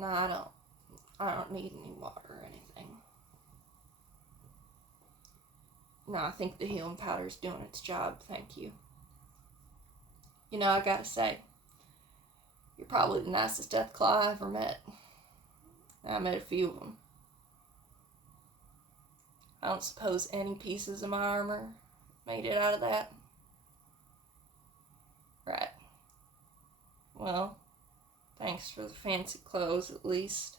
No, I don't need any water or anything. No, I think the healing powder's doing its job, thank you. You know, I gotta say, you're probably the nicest Deathclaw I ever met. I met a few of them. I don't suppose any pieces of my armor made it out of that? Right. Well, thanks for the fancy clothes, at least.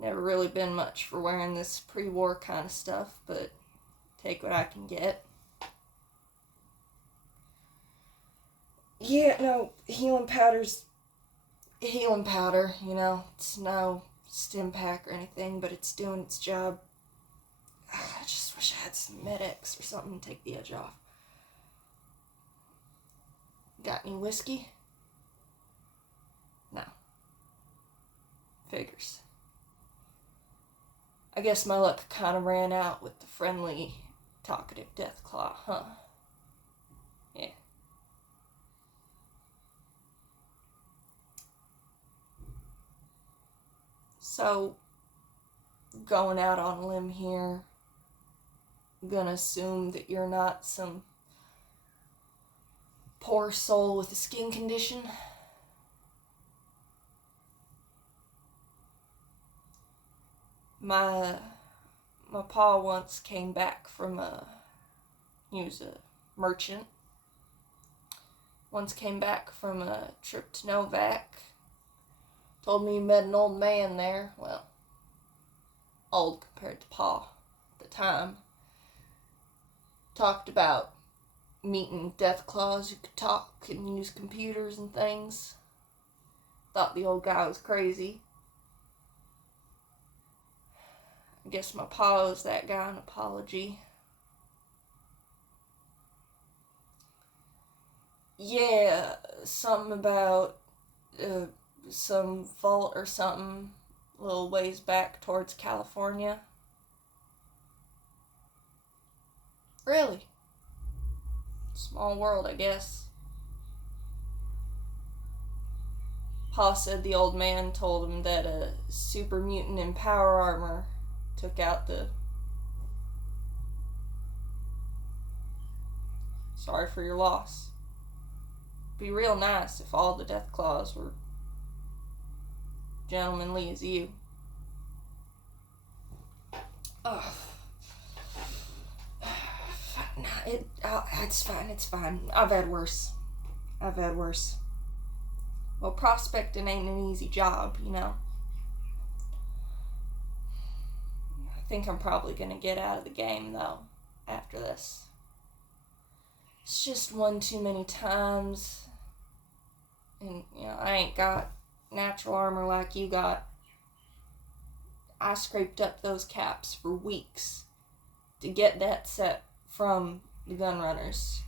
Never really been much for wearing this pre-war kind of stuff, but take what I can get. Yeah, no, healing powder's healing powder, you know. It's no stim pack or anything, but it's doing its job. I just wish I had some Med-X or something to take the edge off. Got any whiskey? No. Figures. I guess my luck kind of ran out with the friendly, talkative Deathclaw, huh? Yeah. So, going out on a limb here, I'm gonna assume that you're not some poor soul with a skin condition. My pa once came back from he was a merchant. Once came back from a trip to Novak. Told me he met an old man there. Well, old compared to pa at the time. Talked about meeting Deathclaws who could talk and use computers and things. Thought the old guy was crazy. I guess my pa owes that guy an apology. Yeah, something about some vault or something a little ways back towards California. Really? Small world, I guess. Pa said the old man told him that a super mutant in power armor took out the... Sorry for your loss. Be real nice if all the Deathclaws were gentlemanly as you. Ugh. Nah, it's fine. I've had worse. Well, prospecting ain't an easy job, you know. I think I'm probably gonna get out of the game, though, after this. It's just one too many times. And, you know, I ain't got natural armor like you got. I scraped up those caps for weeks to get that set from the gun runners.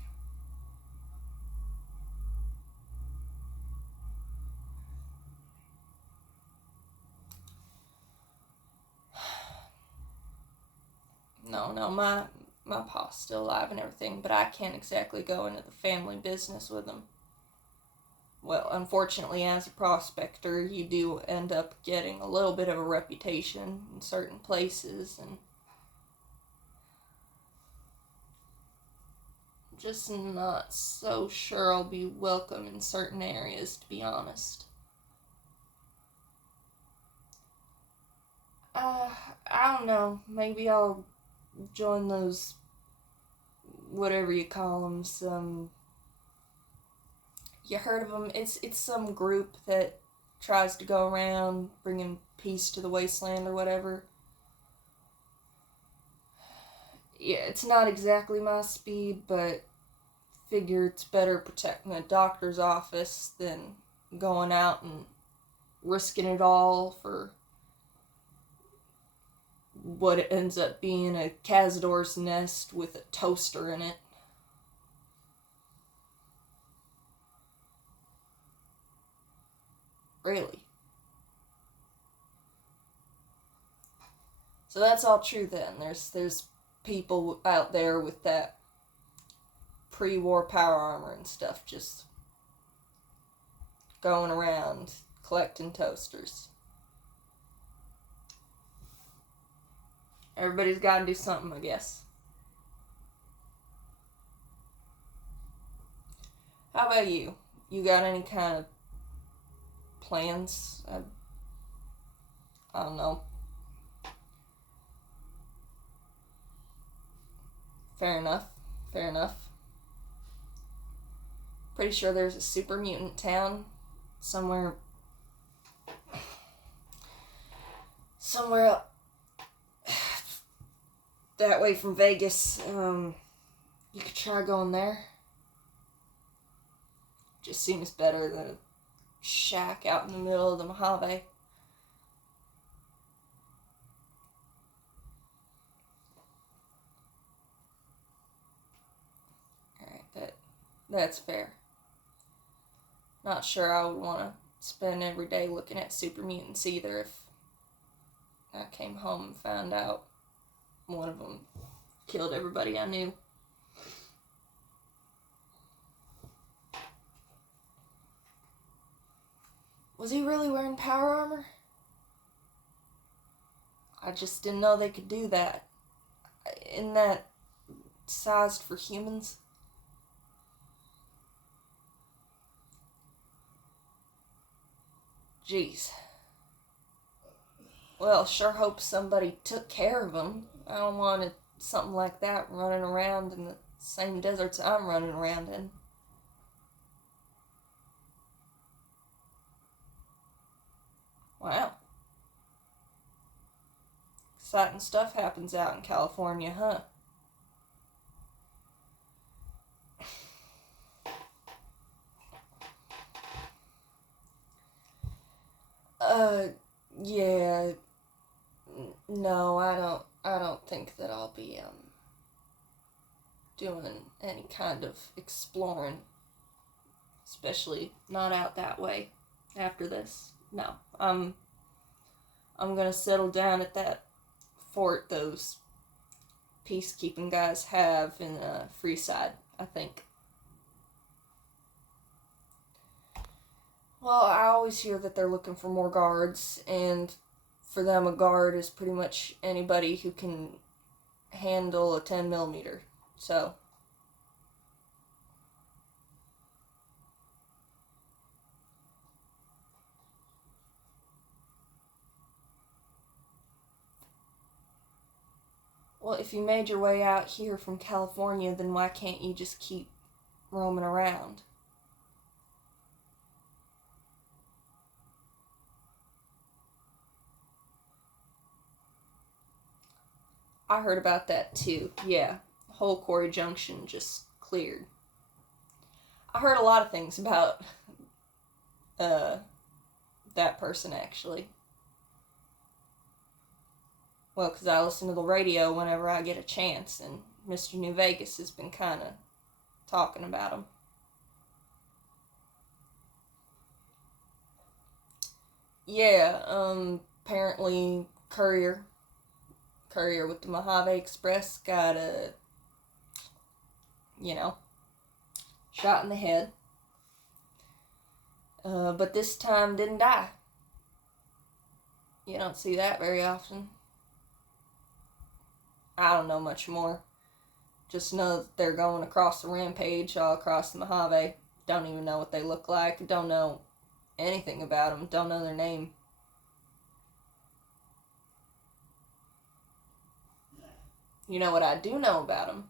No, my pa's still alive and everything, but I can't exactly go into the family business with him. Well, unfortunately, as a prospector, you do end up getting a little bit of a reputation in certain places, and I'm just not so sure I'll be welcome in certain areas, to be honest. I don't know. Maybe I'll join those, whatever you call them, you heard of them? It's some group that tries to go around bringing peace to the wasteland or whatever. Yeah, it's not exactly my speed, but figure it's better protecting a doctor's office than going out and risking it all for what ends up being a Cazador's nest with a toaster in it. Really? So that's all true then. There's people out there with that pre-war power armor and stuff just going around collecting toasters. Everybody's got to do something, I guess. How about you? You got any kind of plans? I don't know. Fair enough. Fair enough. Pretty sure there's a super mutant town somewhere up that way from Vegas. You could try going there. Just seems better than a shack out in the middle of the Mojave. Alright, that's fair. Not sure I would want to spend every day looking at super mutants either if I came home and found out one of them killed everybody I knew. Was he really wearing power armor? I just didn't know they could do that. Isn't that sized for humans? Jeez. Well, sure hope somebody took care of him. I don't want something like that running around in the same deserts I'm running around in. Wow. Exciting stuff happens out in California, huh? Yeah. No, I don't think that I'll be, doing any kind of exploring. Especially not out that way after this. No, I'm gonna settle down at that fort those peacekeeping guys have in Freeside, I think. Well, I always hear that they're looking for more guards, and for them a guard is pretty much anybody who can handle a 10mm. So well, if you made your way out here from California, then why can't you just keep roaming around? I heard about that too. Yeah, whole Quarry Junction just cleared. I heard a lot of things about that person actually. Well, because I listen to the radio whenever I get a chance, and Mr. New Vegas has been kind of talking about him. Yeah, apparently Courier with the Mojave Express got shot in the head. But this time didn't die. You don't see that very often. I don't know much more. Just know that they're going across the rampage all across the Mojave. Don't even know what they look like. Don't know anything about them. Don't know their name. You know what I do know about them?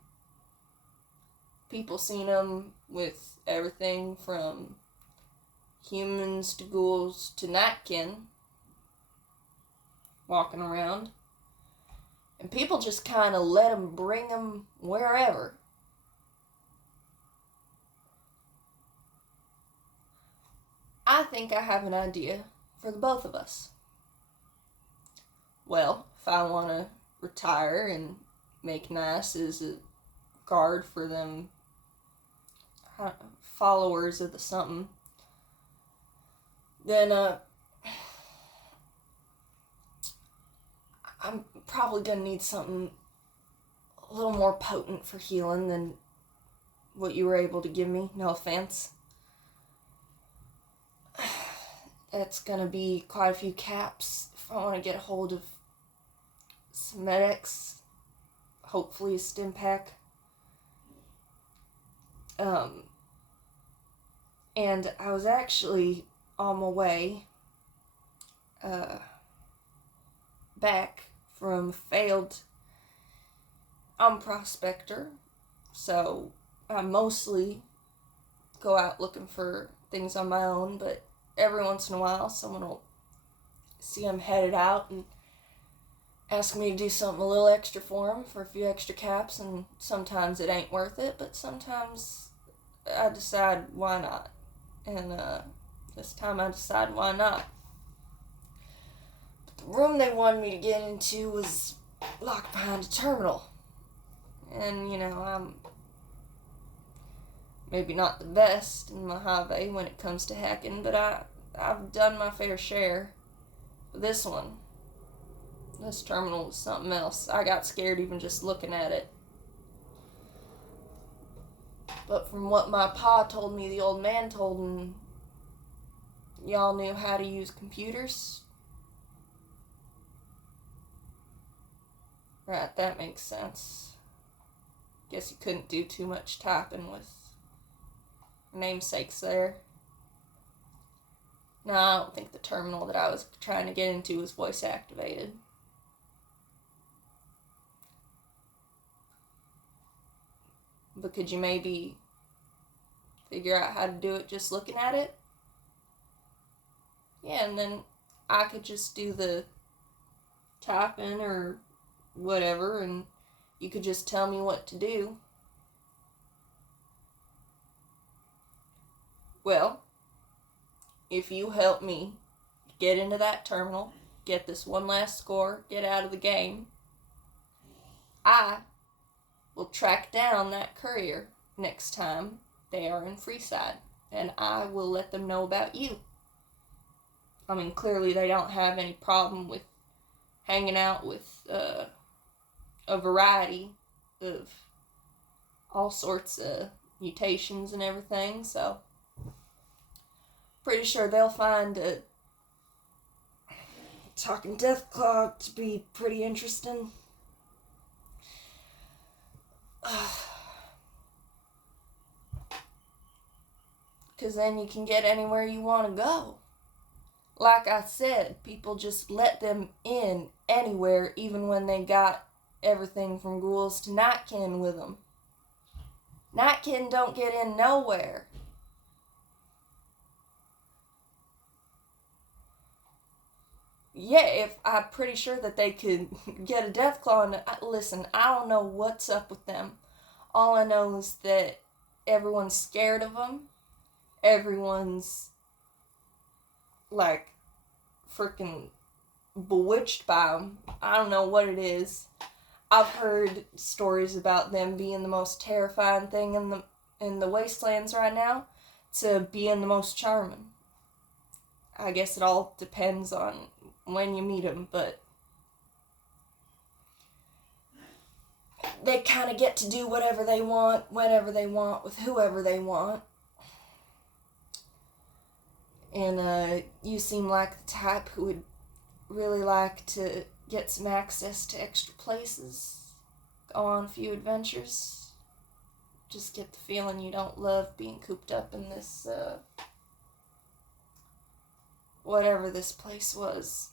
People seen them with everything from humans to ghouls to nightkin walking around. And people just kind of let them bring them wherever. I think I have an idea for the both of us. Well, if I want to retire and make nice as a guard for them followers of the something, then I'm probably gonna need something a little more potent for healing than what you were able to give me. No offense. it's gonna be quite a few caps if I want to get a hold of some medics, hopefully a stim pack. And I was actually on my way back from failed on Prospector, so I mostly go out looking for things on my own, but every once in a while someone will see I'm headed out and ask me to do something a little extra for them for a few extra caps, and sometimes it ain't worth it, but sometimes I decide why not. And this time I decided why not. But the room they wanted me to get into was locked behind a terminal. And, you know, I'm maybe not the best in Mojave when it comes to hacking, but I've done my fair share. But this terminal was something else. I got scared even just looking at it. But from what my pa told me, the old man told him, y'all knew how to use computers? Right, that makes sense. Guess you couldn't do too much typing with namesakes there. No, I don't think the terminal that I was trying to get into was voice activated. But could you maybe figure out how to do it just looking at it? Yeah, and then I could just do the typing or whatever, and you could just tell me what to do. Well, if you help me get into that terminal, get this one last score, get out of the game, I will track down that courier next time they are in Freeside, and I will let them know about you. I mean, clearly they don't have any problem with hanging out with a variety of all sorts of mutations and everything, so pretty sure they'll find talking Deathclaw to be pretty interesting. Because then you can get anywhere you want to go. Like I said, people just let them in anywhere, even when they got everything from ghouls to nightkin with them. Nightkin don't get in nowhere. Yeah, I'm pretty sure that they could get a Deathclaw, and listen, I don't know what's up with them. All I know is that everyone's scared of them. Everyone's like freaking bewitched by them. I don't know what it is. I've heard stories about them being the most terrifying thing in the wastelands right now to being the most charming. I guess it all depends on when you meet them, but they kind of get to do whatever they want, whenever they want, with whoever they want. And you seem like the type who would really like to get some access to extra places, go on a few adventures. Just get the feeling you don't love being cooped up in this, whatever this place was.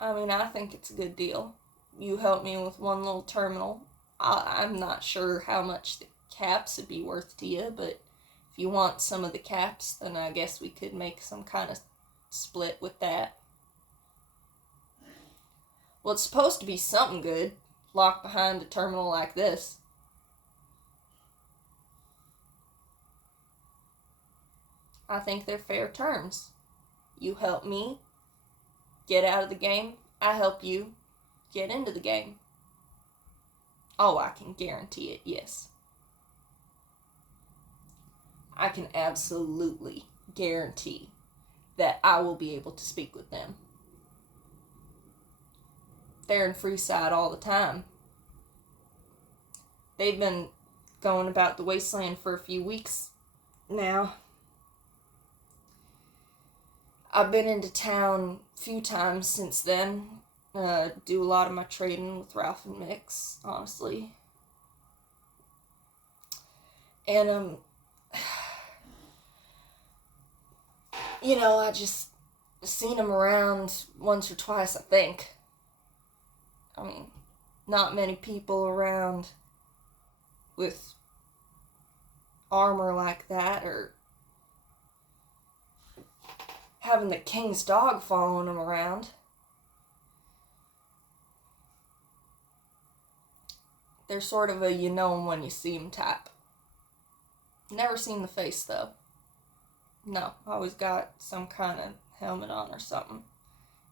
I mean, I think it's a good deal. You helped me with one little terminal. I'm not sure how much the caps would be worth to you, but if you want some of the caps, then I guess we could make some kind of split with that. Well, it's supposed to be something good, locked behind a terminal like this. I think they're fair terms. You help me get out of the game, I help you get into the game. Oh, I can guarantee it, yes. I can absolutely guarantee that I will be able to speak with them. They're in Freeside all the time. They've been going about the wasteland for a few weeks now. I've been into town a few times since then. Do a lot of my trading with Ralph and Mix, honestly. And, I just seen them around once or twice, I think. I mean, not many people around with armor like that, or having the king's dog following them around. They're sort of a you know 'em when you see 'em type. Never seen the face, though. No, always got some kind of helmet on or something.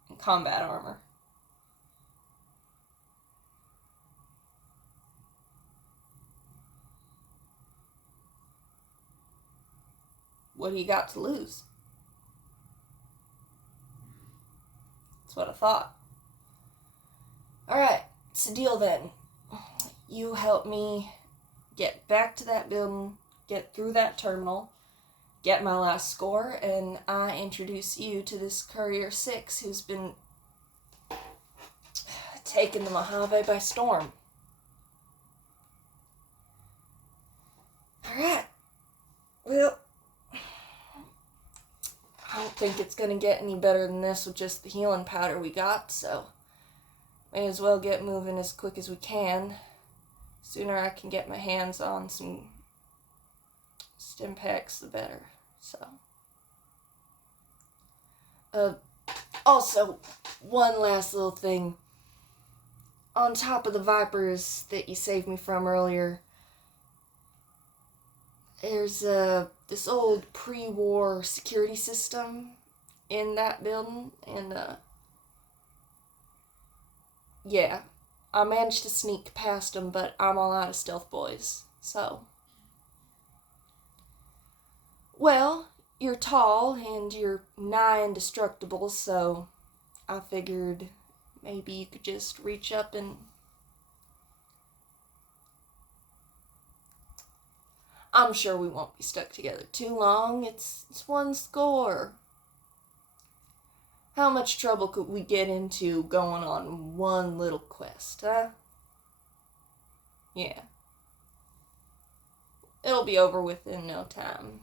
And combat armor. What do you got to lose? That's what I thought. Alright, it's a deal then. You help me get back to that building, get through that terminal, get my last score, and I introduce you to this Courier 6 who's been taking the Mojave by storm. Alright. Well, I don't think it's gonna get any better than this with just the healing powder we got, so may as well get moving as quick as we can. Sooner I can get my hands on some stim packs, the better. So, also, one last little thing. On top of the Vipers that you saved me from earlier, there's this old pre-war security system in that building, and yeah, I managed to sneak past them, but I'm all out of stealth boys, so. Well, you're tall and you're nigh indestructible, so I figured maybe you could just reach up and... I'm sure we won't be stuck together too long. It's one score. How much trouble could we get into going on one little quest, huh? Yeah. It'll be over with in no time.